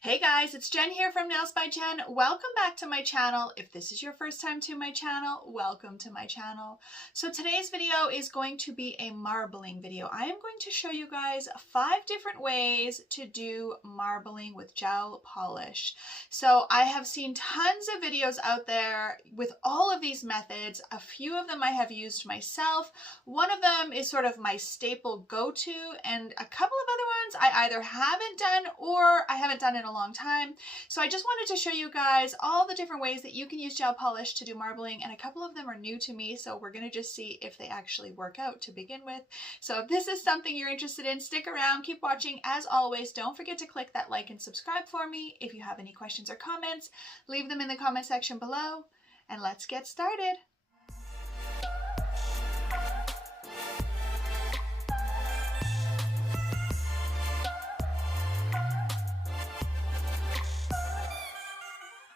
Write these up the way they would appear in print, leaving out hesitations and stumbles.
Hey guys, it's Jen here from Nails by Jen. Welcome back to my channel. If this is your first time to my channel, welcome to my channel. So today's video is going to be a marbling video. I am going to show you guys 5 different ways to do marbling with gel polish. So I have seen tons of videos out there with all of these methods. A few of them I have used myself. One of them is sort of my staple go-to, and a couple of other ones I either haven't done or I haven't done in a long time. So I just wanted to show you guys all the different ways that you can use gel polish to do marbling, and a couple of them are new to me, so we're going to just see if they actually work out to begin with. So if this is something you're interested in, stick around, keep watching. As always, don't forget to click that like and subscribe for me. If you have any questions or comments, leave them in the comment section below, and let's get started.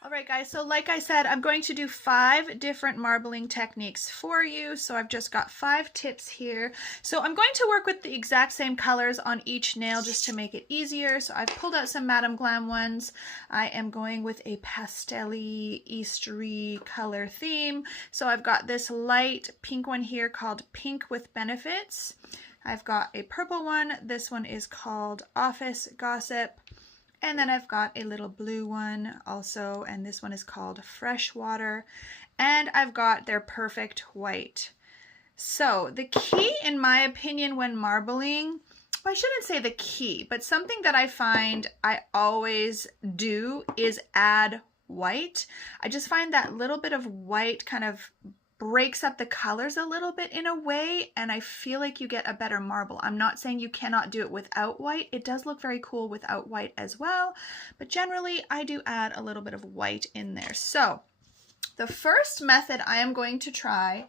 Alright guys, so like I said, I'm going to do 5 different marbling techniques for you. So I've just got 5 tips here. So I'm going to work with the exact same colors on each nail just to make it easier. So I've pulled out some Madame Glam ones. I am going with a pastel-y, Eastery color theme. So I've got this light pink one here called Pink with Benefits. I've got a purple one. This one is called Office Gossip. And then I've got a little blue one also, and this one is called Freshwater. And I've got their Perfect White. So the key, in my opinion, when marbling, I shouldn't say the key, but something that I find I always do is add white. I just find that little bit of white kind of breaks up the colors a little bit in a way, and I feel like you get a better marble. I'm not saying you cannot do it without white. It does look very cool without white as well, but generally I do add a little bit of white in there. So the first method I am going to try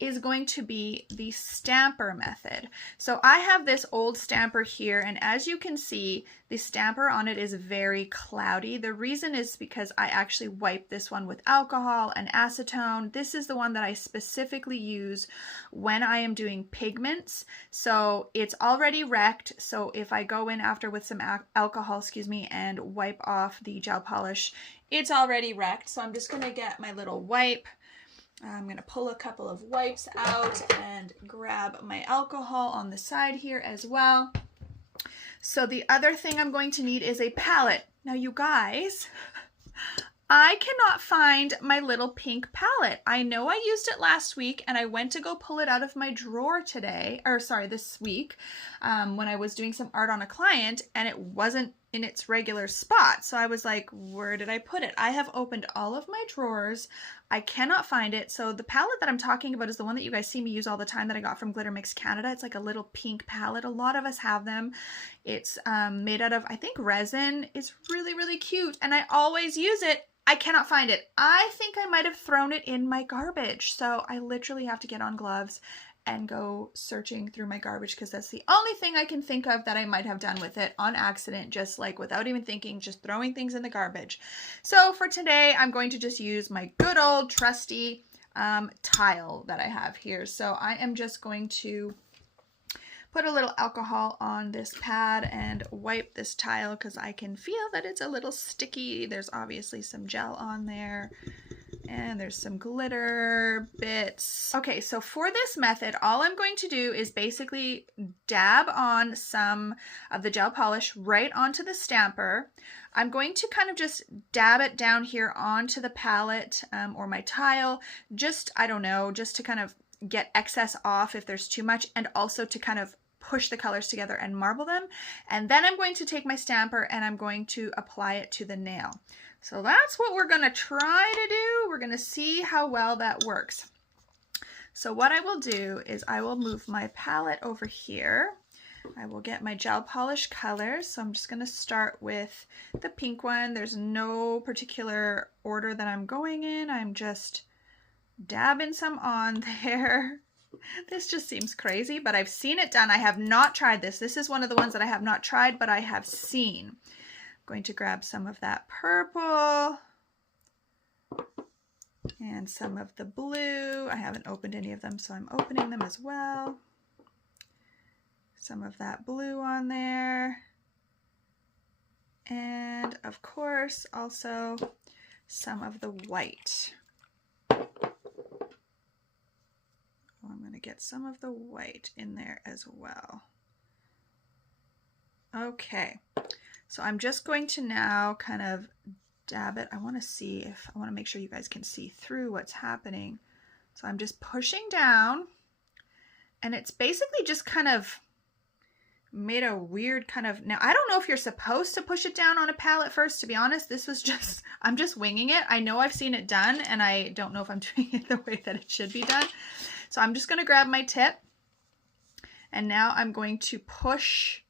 is going to be the stamper method. So I have this old stamper here, and as you can see, the stamper on it is very cloudy. The reason is because I actually wipe this one with alcohol and acetone. This is the one that I specifically use when I am doing pigments. So it's already wrecked. So if I go in after with some alcohol, and wipe off the gel polish, it's already wrecked. So I'm just gonna get my little wipe. I'm going to pull a couple of wipes out and grab my alcohol on the side here as well. So the other thing I'm going to need is a palette. Now you guys, I cannot find my little pink palette. I know I used it last week, and I went to go pull it out of my drawer today, or sorry, this week, when I was doing some art on a client, and it wasn't in its regular spot. So I was like, where did I put it? I have opened all of my drawers. I cannot find it. So the palette that I'm talking about is the one that you guys see me use all the time that I got from Glitter Mix Canada. It's like a little pink palette. A lot of us have them. It's made out of, I think, resin. It's really, really cute, and I always use it. I cannot find it. I think I might have thrown it in my garbage. So I literally have to get on gloves and go searching through my garbage, because that's the only thing I can think of that I might have done with it on accident, just like without even thinking, just throwing things in the garbage. So for today, I'm going to just use my good old trusty tile that I have here. So I am just going to put a little alcohol on this pad and wipe this tile, because I can feel that it's a little sticky. There's obviously some gel on there, and there's some glitter bits. Okay, so for this method, all I'm going to do is basically dab on some of the gel polish right onto the stamper. I'm going to kind of just dab it down here onto the palette or my tile, just, I don't know, just to kind of get excess off if there's too much, and also to kind of push the colors together and marble them. And then I'm going to take my stamper and I'm going to apply it to the nail. So that's what we're going to try to do. We're going to see how well that works. So what I will do is I will move my palette over here. I will get my gel polish colors. So I'm just going to start with the pink one. There's no particular order that I'm going in. I'm just dabbing some on there. This just seems crazy, but I've seen it done. I have not tried this. This is one of the ones that I have not tried, but I have seen. I'm going to grab some of that purple and some of the blue. I haven't opened any of them, so I'm opening them as well. Some of that blue on there. And of course, also some of the white. I'm going to get some of the white in there as well. Okay, so I'm just going to now kind of dab it. I want to make sure you guys can see through what's happening. So I'm just pushing down, and it's basically just kind of made a weird kind of, now I don't know if you're supposed to push it down on a palette first, to be honest. This was just, I'm just winging it. I know I've seen it done, and I don't know if I'm doing it the way that it should be done. So I'm just going to grab my tip, and now I'm going to push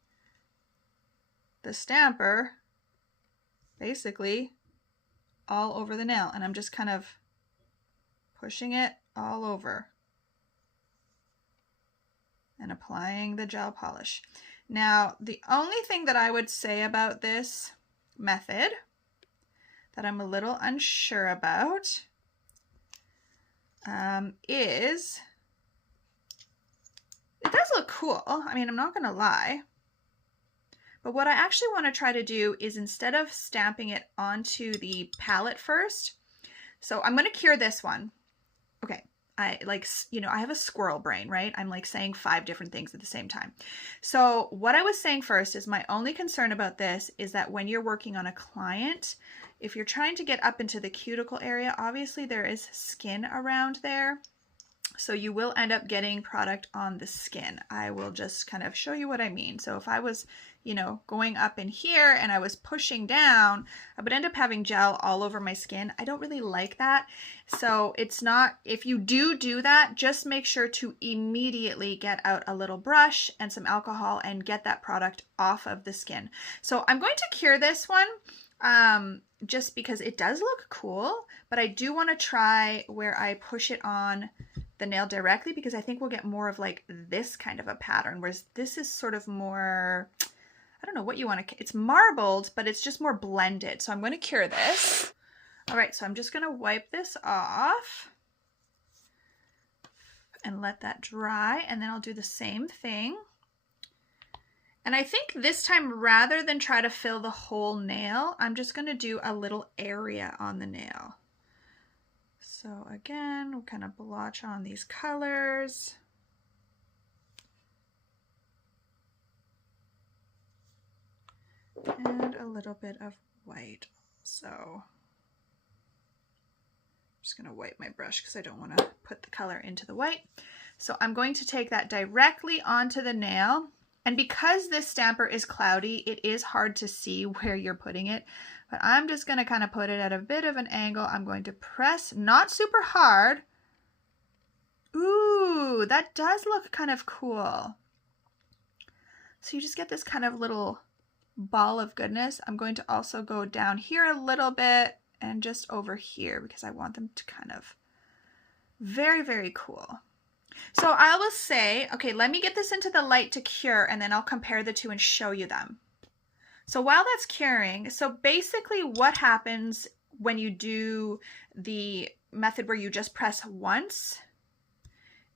the stamper basically all over the nail, and I'm just kind of pushing it all over and applying the gel polish. Now, the only thing that I would say about this method that I'm a little unsure about is it does look cool. I mean, I'm not going to lie. But what I actually want to try to do is, instead of stamping it onto the palette first, so I'm going to cure this one. Okay, I have a squirrel brain, right? I'm like saying 5 different things at the same time. So what I was saying first is, my only concern about this is that when you're working on a client, if you're trying to get up into the cuticle area, obviously there is skin around there. So you will end up getting product on the skin. I will just kind of show you what I mean. So if I was, going up in here and I was pushing down, I would end up having gel all over my skin. I don't really like that. So it's not, if you do that, just make sure to immediately get out a little brush and some alcohol and get that product off of the skin. So I'm going to cure this one just because it does look cool, but I do want to try where I push it on the nail directly, because I think we'll get more of like this kind of a pattern, whereas this is sort of more, I don't know what you want to, it's marbled, but it's just more blended. So I'm going to cure this. All right, so I'm just going to wipe this off and let that dry, and then I'll do the same thing. And I think this time, rather than try to fill the whole nail, I'm just going to do a little area on the nail. So again, we'll kind of blotch on these colors. And a little bit of white. So I'm just going to wipe my brush because I don't want to put the color into the white. So I'm going to take that directly onto the nail. And because this stamper is cloudy, it is hard to see where you're putting it. But I'm just going to kind of put it at a bit of an angle. I'm going to press, not super hard. Ooh, that does look kind of cool. So you just get this kind of little ball of goodness. I'm going to also go down here a little bit and just over here, because I want them to kind of, very, very cool. So I will say, okay, let me get this into the light to cure, and then I'll compare the two and show you them. So while that's curing, so basically what happens when you do the method where you just press once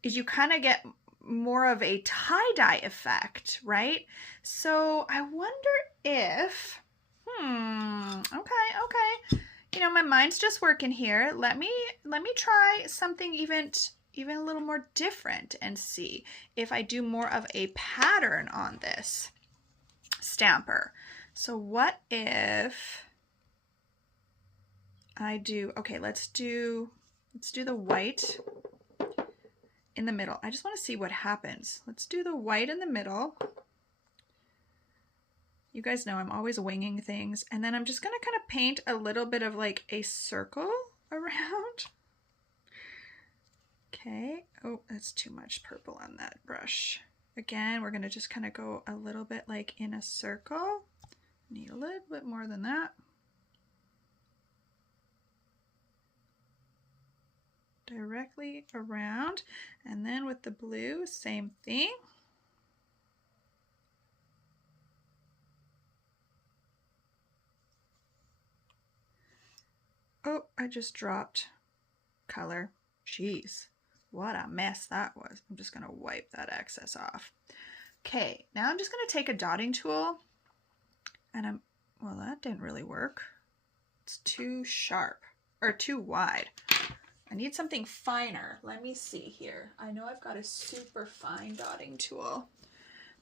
is you kind of get more of a tie-dye effect, right? So I wonder if, okay. My mind's just working here. Let me try something even a little more different and see if I do more of a pattern on this stamper. So what if I do, okay, let's do the white in the middle. I just want to see what happens. Let's do the white in the middle. You guys know I'm always winging things. And then I'm just going to kind of paint a little bit of like a circle around. Okay. Oh, that's too much purple on that brush. Again, we're going to just kind of go a little bit like in a circle. Need a little bit more than that. Directly around. And then with the blue, same thing. Oh, I just dropped color. Jeez, what a mess that was. I'm just going to wipe that excess off. Okay, now I'm just going to take a dotting tool, and I'm Well, that didn't really work. It's too sharp or too wide. I need something finer. Let me see here. I know I've got a super fine dotting tool.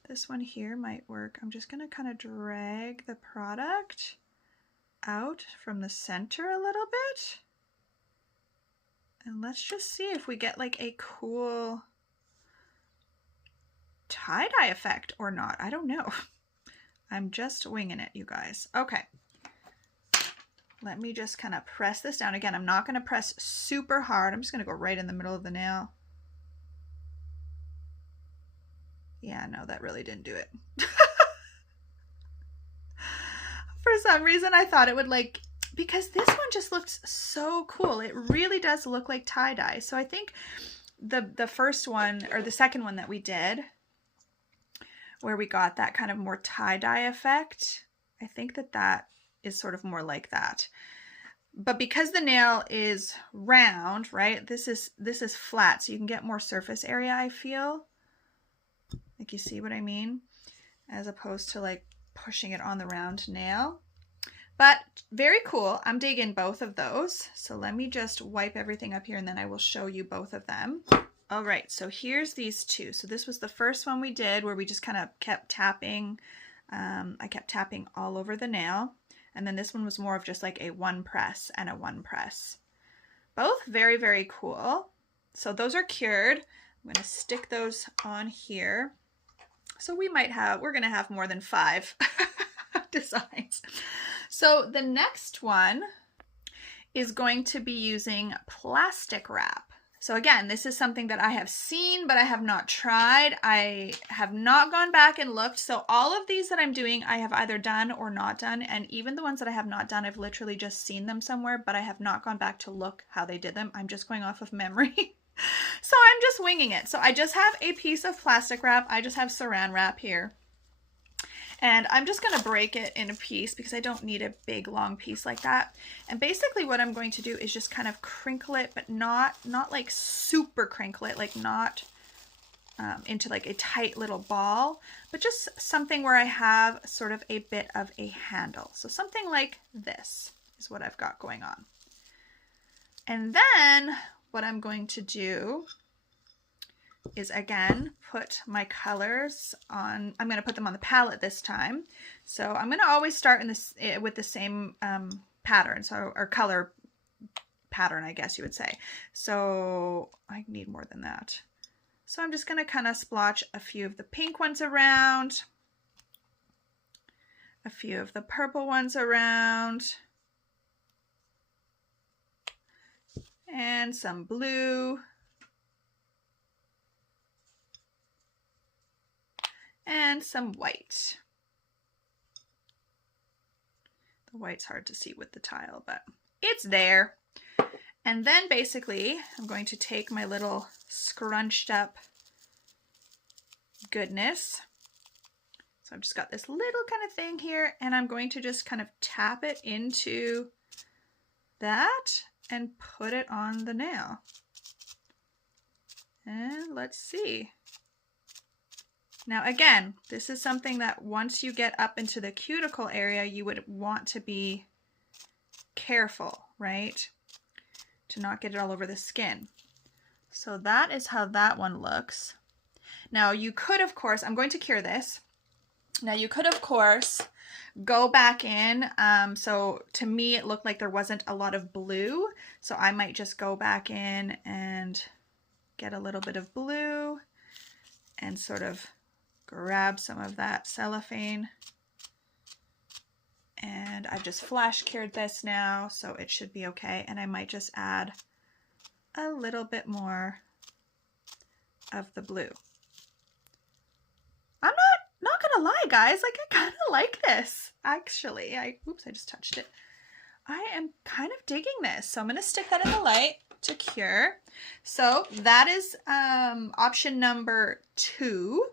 This one here might work. I'm just gonna kind of drag the product out from the center a little bit. And let's just see if we get like a cool tie-dye effect or not. I don't know. I'm just winging it, you guys. Okay. Let me just kind of press this down. Again, I'm not going to press super hard. I'm just going to go right in the middle of the nail. Yeah, no, that really didn't do it. For some reason, I thought it would like, because this one just looks so cool. It really does look like tie-dye. So I think the first one, or the second one that we did, where we got that kind of more tie-dye effect, I think that is sort of more like that. But because the nail is round, right, this is flat, so you can get more surface area, I feel. Like, you see what I mean? As opposed to like pushing it on the round nail. But very cool. I'm digging both of those. So let me just wipe everything up here and then I will show you both of them. All right, so here's these two. So this was the first one we did where we just kind of kept tapping. I kept tapping all over the nail. And then this one was more of just like a one press and a one press. Both very, very cool. So those are cured. I'm gonna stick those on here. So we're gonna have more than 5 designs. So the next one is going to be using plastic wrap. So again, this is something that I have seen, but I have not tried. I have not gone back and looked. So all of these that I'm doing, I have either done or not done. And even the ones that I have not done, I've literally just seen them somewhere, but I have not gone back to look how they did them. I'm just going off of memory. So I'm just winging it. So I just have a piece of plastic wrap. I just have saran wrap here. And I'm just going to break it in a piece because I don't need a big long piece like that. And basically what I'm going to do is just kind of crinkle it, but not like super crinkle it, like not into like a tight little ball, but just something where I have sort of a bit of a handle. So something like this is what I've got going on. And then what I'm going to do is again put my colors on. I'm going to put them on the palette this time. So I'm going to always start in this with the same pattern, so or color pattern, I guess you would say. So I need more than that. So I'm just going to kind of splotch a few of the pink ones around, a few of the purple ones around, and some blue. And some white. The white's hard to see with the tile, but it's there. And then basically, I'm going to take my little scrunched up goodness. So I've just got this little kind of thing here, and I'm going to just kind of tap it into that and put it on the nail. And let's see. Now again, this is something that once you get up into the cuticle area, you would want to be careful, right? To not get it all over the skin. So that is how that one looks. Now you could, of course, I'm going to cure this. Now you could, of course, go back in. So to me, it looked like there wasn't a lot of blue. So I might just go back in and get a little bit of blue and sort of grab some of that cellophane. And I've just flash cured this now, so it should be okay. And I might just add a little bit more of the blue. I'm not gonna lie, guys, like I kind of like this. Actually, oops, I just touched it. I am kind of digging this. So I'm gonna stick that in the light to cure. So that is option number 2.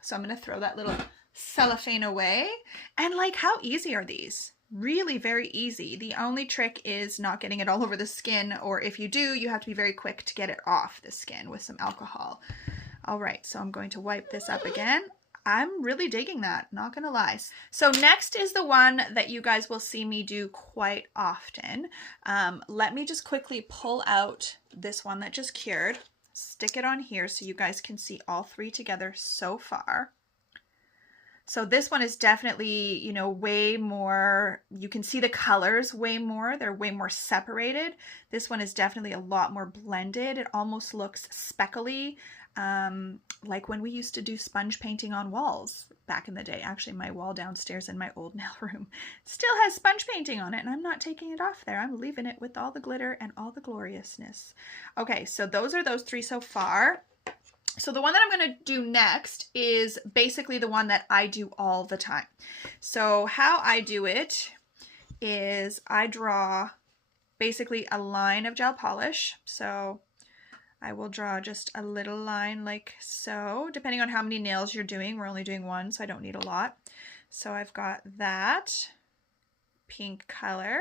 So I'm going to throw that little cellophane away. And like, how easy are these? Really very easy. The only trick is not getting it all over the skin, or if you do, you have to be very quick to get it off the skin with some alcohol. All right, so I'm going to wipe this up again. I'm really digging that, not gonna lie. So next is the one that you guys will see me do quite often. Let me just quickly pull out this one that just cured, stick it on here so you guys can see all three together so far. So this one is definitely, you know, way more, you can see the colors way more. They're way more separated. This one is definitely a lot more blended. It almost looks speckly, like when we used to do sponge painting on walls back in the day. Actually, my wall downstairs in my old nail room still has sponge painting on it, and I'm not taking it off there. I'm leaving it with all the glitter and all the gloriousness. Okay, so those are those three so far. So the one that I'm going to do next is basically the one that I do all the time. So how I do it is I draw basically a line of gel polish. So I will draw just a little line like so, depending on how many nails you're doing. We're only doing one, so I don't need a lot. So I've got that pink color.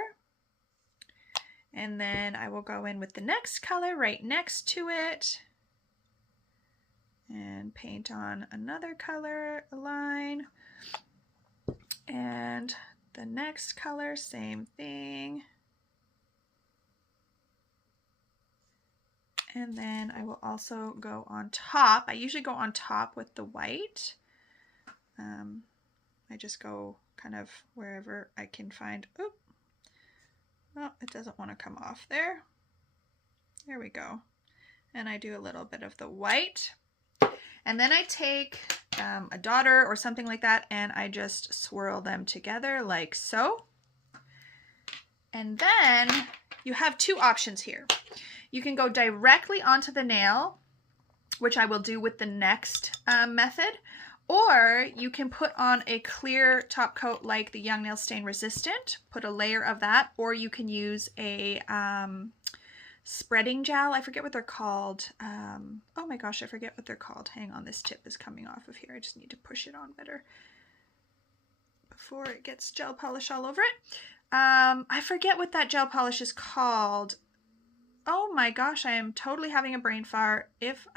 And then I will go in with the next color right next to it. And paint on another color line, and the next color, same thing. And then I will also go on top. I usually go on top with the white. I just go kind of wherever I can find. Oop. Oh, it doesn't want to come off there. There we go. And I do a little bit of the white. And then I take a daughter or something like that, and I just swirl them together like so. And then you have two options here. You can go directly onto the nail, which I will do with the next method, or you can put on a clear top coat like the Young Nail Stain Resistant, put a layer of that, or you can use a spreading gel. I forget what they're called. Oh my gosh, I forget what they're called. Hang on, this tip is coming off of here. I just need to push it on better before it gets gel polish all over it. I forget what that gel polish is called. Oh my gosh, I am totally having a brain fart. If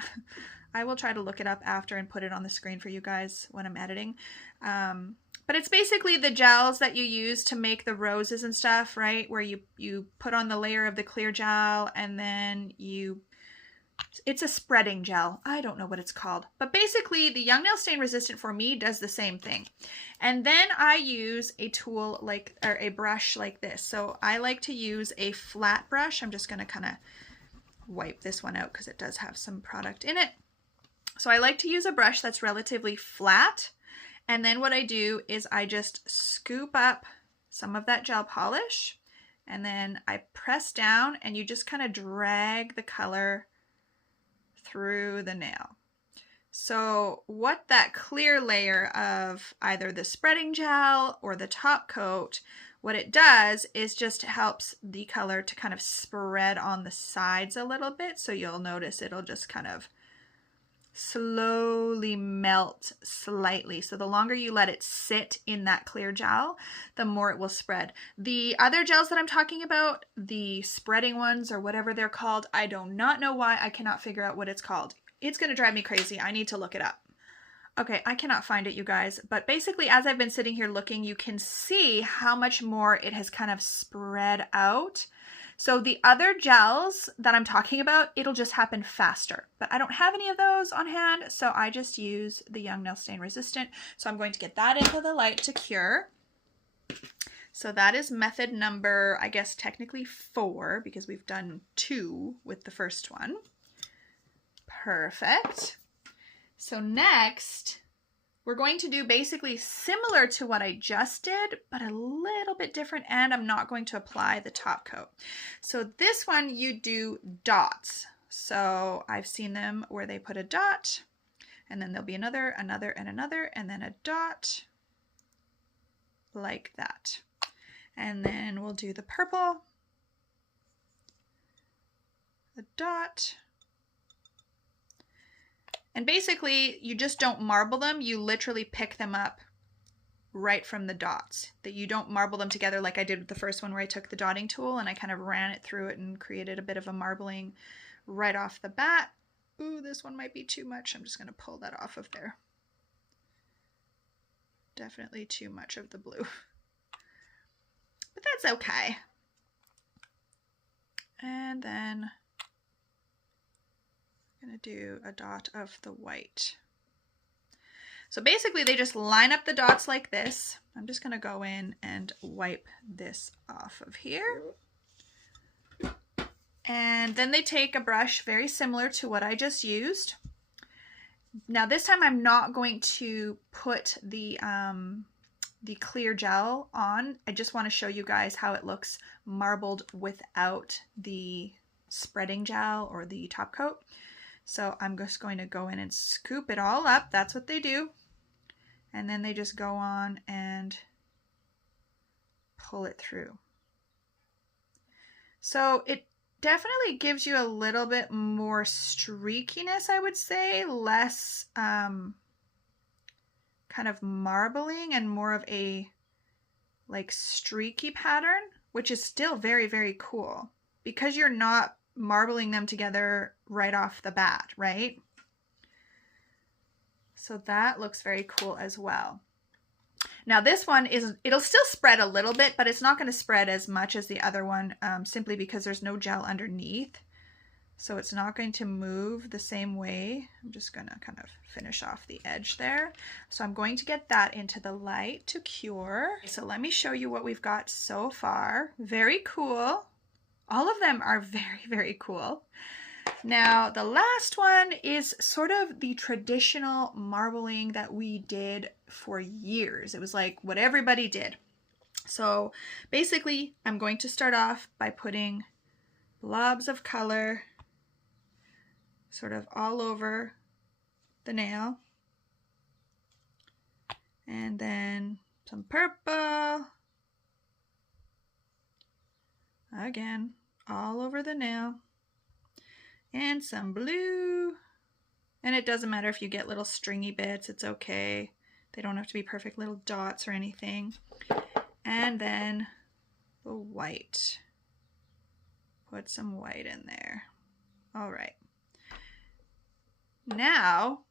I will try to look it up after and put it on the screen for you guys when I'm editing. But it's basically the gels that you use to make the roses and stuff, right? Where you put on the layer of the clear gel and then it's a spreading gel. I don't know what it's called. But basically the Young Nail Stain Resistant for me does the same thing. And then I use a tool like, or a brush like this. So I like to use a flat brush. I'm just going to kind of wipe this one out because it does have some product in it. So I like to use a brush that's relatively flat. And then what I do is I just scoop up some of that gel polish, and then I press down, and you just kind of drag the color through the nail. So what that clear layer of either the spreading gel or the top coat, what it does is just helps the color to kind of spread on the sides a little bit. So you'll notice it'll just kind of slowly melt slightly. So the longer you let it sit in that clear gel, the more it will spread. The other gels that I'm talking about, the spreading ones or whatever they're called, I do not know why. I cannot figure out what it's called. It's going to drive me crazy. I need to look it up. Okay, I cannot find it, you guys. But basically, as I've been sitting here looking, you can see how much more it has kind of spread out. So the other gels that I'm talking about, it'll just happen faster. But I don't have any of those on hand, so I just use the Young Nail Stain Resistant. So I'm going to get that into the light to cure. So that is method number, I guess technically 4, because we've done 2 with the first one. Perfect. So next, we're going to do basically similar to what I just did, but a little bit different, and I'm not going to apply the top coat. So this one you do dots. So I've seen them where they put a dot, and then there'll be another, another, and another, and then a dot like that. And then we'll do the purple, a dot. And basically, you just don't marble them. You literally pick them up right from the dots. That you don't marble them together like I did with the first one where I took the dotting tool and I kind of ran it through it and created a bit of a marbling right off the bat. Ooh, this one might be too much. I'm just going to pull that off of there. Definitely too much of the blue. But that's okay. And then I'm going to do a dot of the white. So basically they just line up the dots like this. I'm just going to go in and wipe this off of here. And then they take a brush very similar to what I just used. Now this time I'm not going to put the clear gel on. I just want to show you guys how it looks marbled without the spreading gel or the top coat. So I'm just going to go in and scoop it all up. That's what they do. And then they just go on and pull it through. So it definitely gives you a little bit more streakiness, I would say, less kind of marbling and more of a like streaky pattern, which is still very, very cool because you're not marbling them together right off the bat, right? So that looks very cool as well. Now this one it'll still spread a little bit, but it's not going to spread as much as the other one simply because there's no gel underneath. So it's not going to move the same way. I'm just going to kind of finish off the edge there. So I'm going to get that into the light to cure. So let me show you what we've got so far. Very cool. All of them are very, very cool. Now the last one is sort of the traditional marbling that we did for years. It was like what everybody did. So basically I'm going to start off by putting blobs of color sort of all over the nail, and then some purple, again all over the nail, and some blue. And it doesn't matter if you get little stringy bits, it's okay. They don't have to be perfect little dots or anything. And then the white. Put some white in there. All right. Now,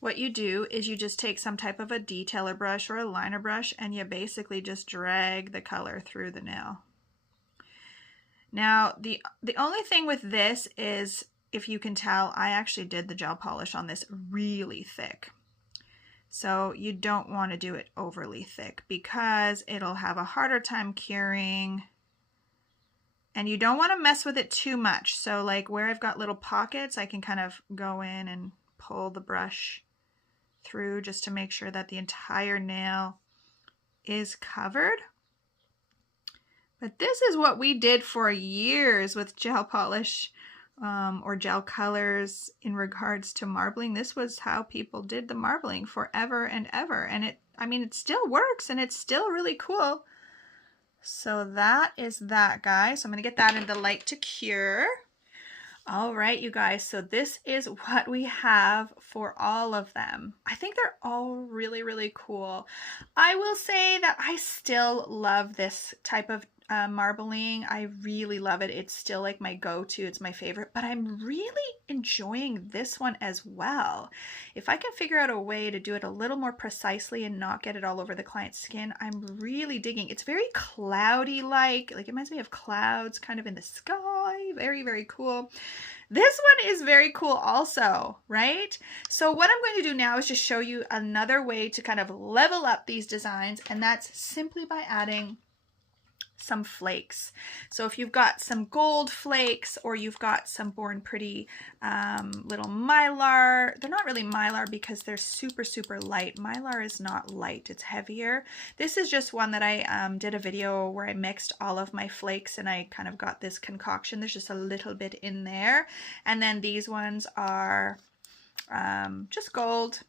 what you do is you just take some type of a detailer brush or a liner brush and you basically just drag the color through the nail. Now, the only thing with this is, if you can tell, I actually did the gel polish on this really thick. So you don't want to do it overly thick because it'll have a harder time curing. And you don't want to mess with it too much. So like where I've got little pockets, I can kind of go in and pull the brush through just to make sure that the entire nail is covered. But this is what we did for years with gel polish or gel colors in regards to marbling. This was how people did the marbling forever and ever. And it still works and it's still really cool. So that is that, guys. So I'm going to get that in the light to cure. All right, you guys. So this is what we have for all of them. I think they're all really, really cool. I will say that I still love this type of marbling. I really love it. It's still like my go-to. It's my favorite, but I'm really enjoying this one as well. If I can figure out a way to do it a little more precisely and not get it all over the client's skin, I'm really digging. It's very cloudy like it reminds me of clouds kind of in the sky. Very, very cool. This one is very cool also, right? So what I'm going to do now is just show you another way to kind of level up these designs, and that's simply by adding some flakes. So if you've got some gold flakes or you've got some Born Pretty little mylar, they're not really mylar because they're super, super light. Mylar is not light, it's heavier. This is just one that I did a video where I mixed all of my flakes and I kind of got this concoction. There's just a little bit in there. And then these ones are just gold.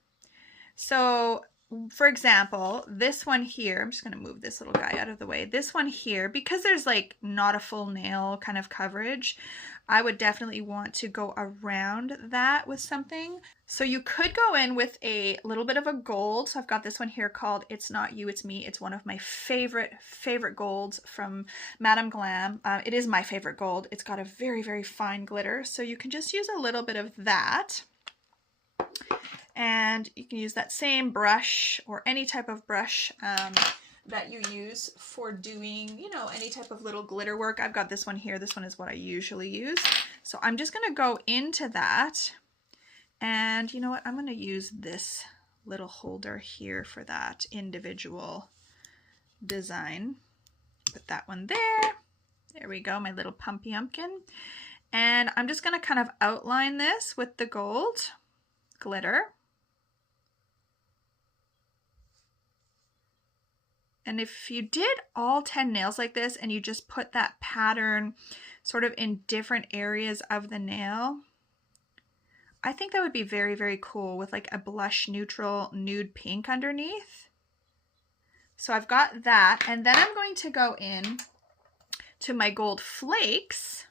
So for example, this one here, I'm just going to move this little guy out of the way. This one here, because there's like not a full nail kind of coverage, I would definitely want to go around that with something. So you could go in with a little bit of a gold. So I've got this one here called It's Not You, It's Me. It's one of my favorite golds from Madame Glam. It is my favorite gold. It's got a very, very fine glitter. So you can just use a little bit of that. And you can use that same brush or any type of brush that you use for doing, you know, any type of little glitter work. I've got this one here. This one is what I usually use. So I'm just going to go into that. And you know what? I'm going to use this little holder here for that individual design. Put that one there. There we go, my little pumpkin. And I'm just going to kind of outline this with the gold glitter. And if you did all 10 nails like this and you just put that pattern sort of in different areas of the nail, I think that would be very, very cool with like a blush neutral nude pink underneath. So I've got that, and then I'm going to go in to my gold flakes,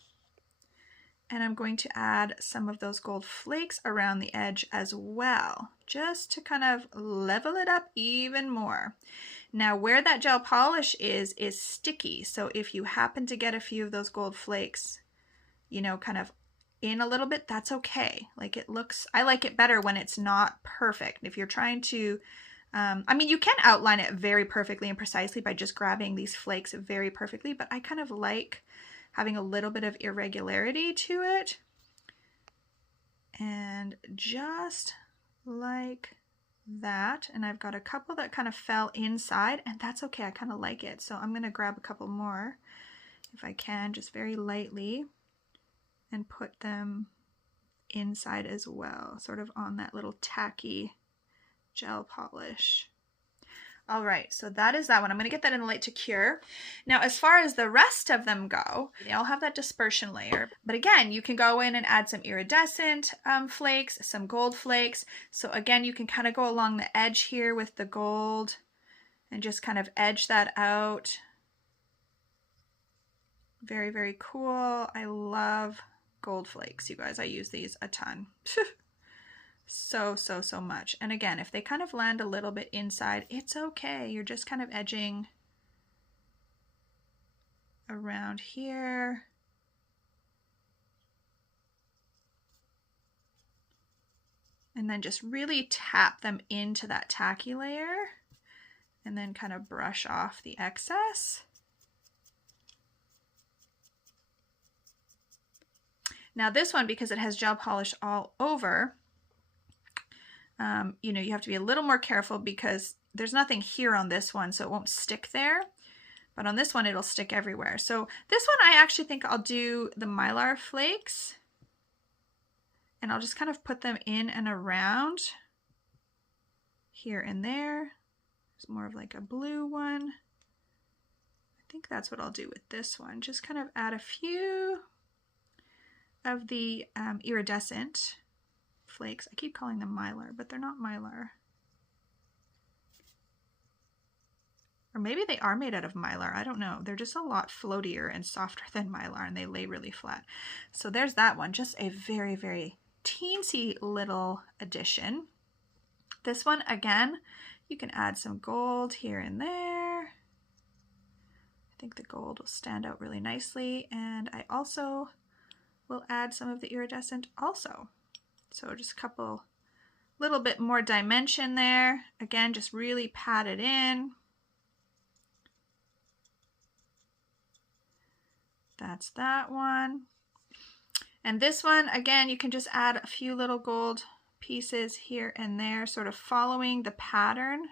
and I'm going to add some of those gold flakes around the edge as well, just to kind of level it up even more. Now where that gel polish is sticky, so if you happen to get a few of those gold flakes, you know, kind of in a little bit, that's okay. Like it looks, I like it better when it's not perfect. If you're trying to, I mean, you can outline it very perfectly and precisely by just grabbing these flakes very perfectly, but I kind of like having a little bit of irregularity to it. And just like that, and I've got a couple that kind of fell inside, and that's okay. I kind of like it. So I'm going to grab a couple more if I can, just very lightly, and put them inside as well, sort of on that little tacky gel polish. All right, so that is that one. I'm going to get that in the light to cure. Now, as far as the rest of them go, they all have that dispersion layer. But again, you can go in and add some iridescent flakes, some gold flakes. So again, you can kind of go along the edge here with the gold and just kind of edge that out. Very, very cool. I love gold flakes, you guys. I use these a ton. So much. And again, if they kind of land a little bit inside, it's okay. You're just kind of edging around here. And then just really tap them into that tacky layer and then kind of brush off the excess. Now this one, because it has gel polish all over, you know, you have to be a little more careful because there's nothing here on this one, so it won't stick there. But on this one, it'll stick everywhere. So this one, I actually think I'll do the mylar flakes, and I'll just kind of put them in and around here and there. There's more of like a blue one. I think that's what I'll do with this one. Just kind of add a few of the iridescent flakes. I keep calling them mylar, but they're not mylar. Or maybe they are made out of mylar. I don't know. They're just a lot floatier and softer than mylar, and they lay really flat. So there's that one. Just a very, very teensy little addition. This one, again, you can add some gold here and there. I think the gold will stand out really nicely. And I also will add some of the iridescent also. So just a couple, little bit more dimension there. Again, just really pat it in. That's that one. And this one, again, you can just add a few little gold pieces here and there, sort of following the pattern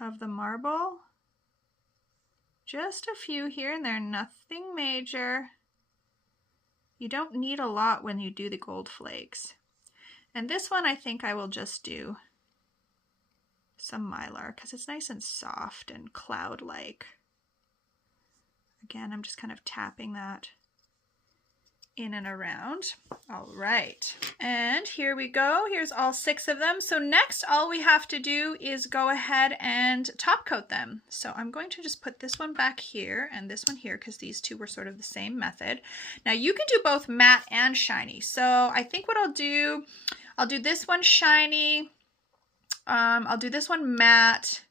of the marble. Just a few here and there, nothing major. You don't need a lot when you do the gold flakes. And this one, I think I will just do some mylar because it's nice and soft and cloud-like. Again, I'm just kind of tapping that in and around. All right, and here we go. Here's all 6 of them. So next, all we have to do is go ahead and top coat them. So I'm going to just put this one back here and this one here because these two were sort of the same method. Now you can do both matte and shiny. So I think what I'll do this one shiny. I'll do this one matte.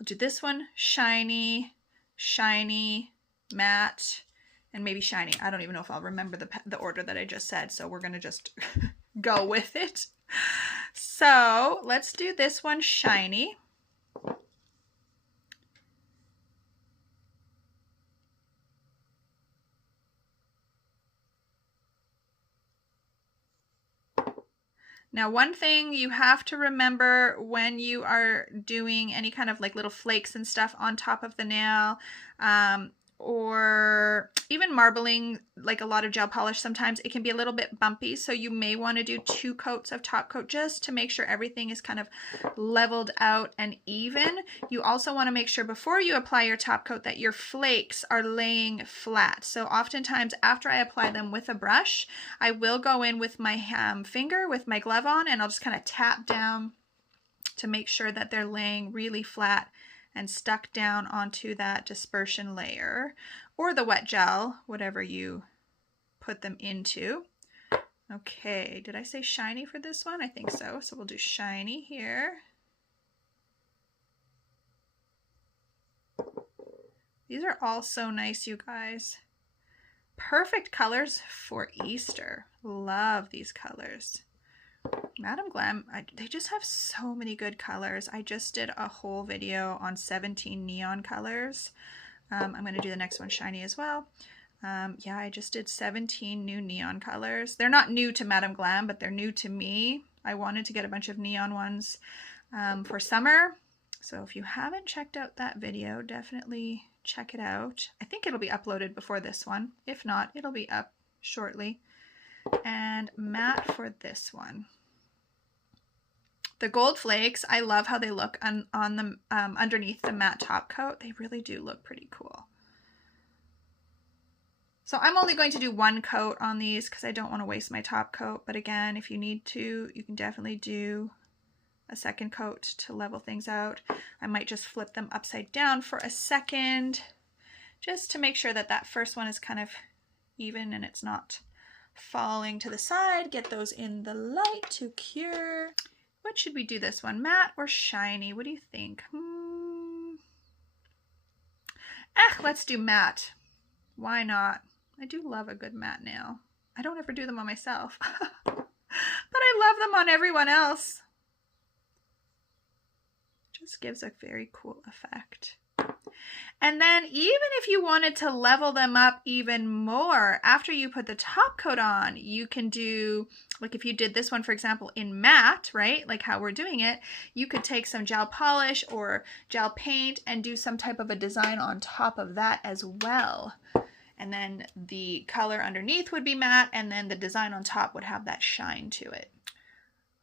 I'll do this one shiny, shiny, matte, and maybe shiny. I don't even know if I'll remember the order that I just said, so we're gonna just go with it. So let's do this one shiny. Now, one thing you have to remember when you are doing any kind of like little flakes and stuff on top of the nail, or even marbling, like a lot of gel polish, sometimes it can be a little bit bumpy. So you may want to do 2 coats of top coat just to make sure everything is kind of leveled out and even. You also want to make sure before you apply your top coat that your flakes are laying flat. So oftentimes after I apply them with a brush, I will go in with my finger with my glove on, and I'll just kind of tap down to make sure that they're laying really flat and stuck down onto that dispersion layer or the wet gel, whatever you put them into. Okay, did I say shiny for this one? I think so. So we'll do shiny here. These are all so nice, you guys. Perfect colors for Easter. Love these colors. Madam Glam, they just have so many good colors. I just did a whole video on 17 neon colors. I'm going to do the next one shiny as well. Yeah, I just did 17 new neon colors. They're not new to Madam Glam, but they're new to me. I wanted to get a bunch of neon ones for summer. So if you haven't checked out that video, definitely check it out. I think it'll be uploaded before this one. If not, it'll be up shortly. And matte for this one. The gold flakes, I love how they look on the underneath the matte top coat. They really do look pretty cool. So I'm only going to do 1 coat on these because I don't want to waste my top coat. But again, if you need to, you can definitely do a second coat to level things out. I might just flip them upside down for a second just to make sure that that first one is kind of even and it's not falling to the side. Get those in the light to cure. What should we do this one? Matte or shiny? What do you think? Let's do matte. Why not? I do love a good matte nail. I don't ever do them on myself, but I love them on everyone else. Just gives a very cool effect. And then even if you wanted to level them up even more, after you put the top coat on, you can do, like if you did this one, for example, in matte, right? Like how we're doing it, you could take some gel polish or gel paint and do some type of a design on top of that as well. And then the color underneath would be matte, and then the design on top would have that shine to it.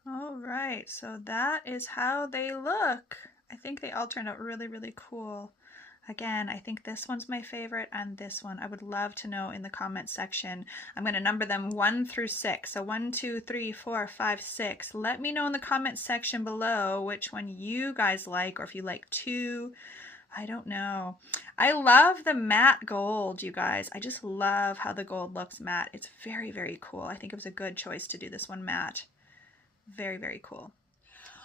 All right, so that is how they look. I think they all turned out really, really cool. Again, I think this one's my favorite and this one. I would love to know in the comment section. I'm going to number them 1 through 6. So 1, 2, 3, 4, 5, 6. Let me know in the comment section below which one you guys like, or if you like 2. I don't know. I love the matte gold, you guys. I just love how the gold looks matte. It's very, very cool. I think it was a good choice to do this one matte. Very, very cool.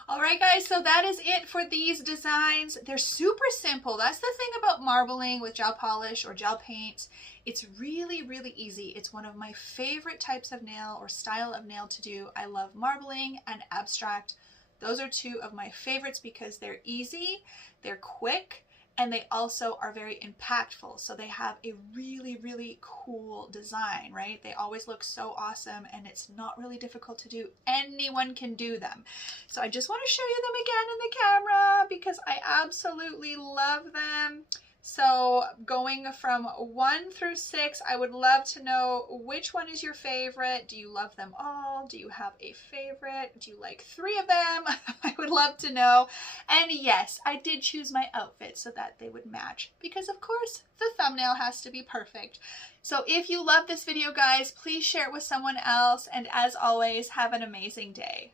All right, guys, so that is it for these designs. They're super simple. That's the thing about marbling with gel polish or gel paint. It's really, really easy. It's one of my favorite types of nail or style of nail to do. I love marbling and abstract. Those are 2 of my favorites because they're easy, they're quick, and they also are very impactful. So they have a really, really cool design, right? They always look so awesome, and it's not really difficult to do. Anyone can do them. So I just want to show you them again in the camera because I absolutely love them. So going from 1 through 6, I would love to know which one is your favorite. Do you love them all? Do you have a favorite? Do you like 3 of them? I would love to know. And yes, I did choose my outfit so that they would match because of course the thumbnail has to be perfect. So if you love this video, guys, please share it with someone else. And as always, have an amazing day.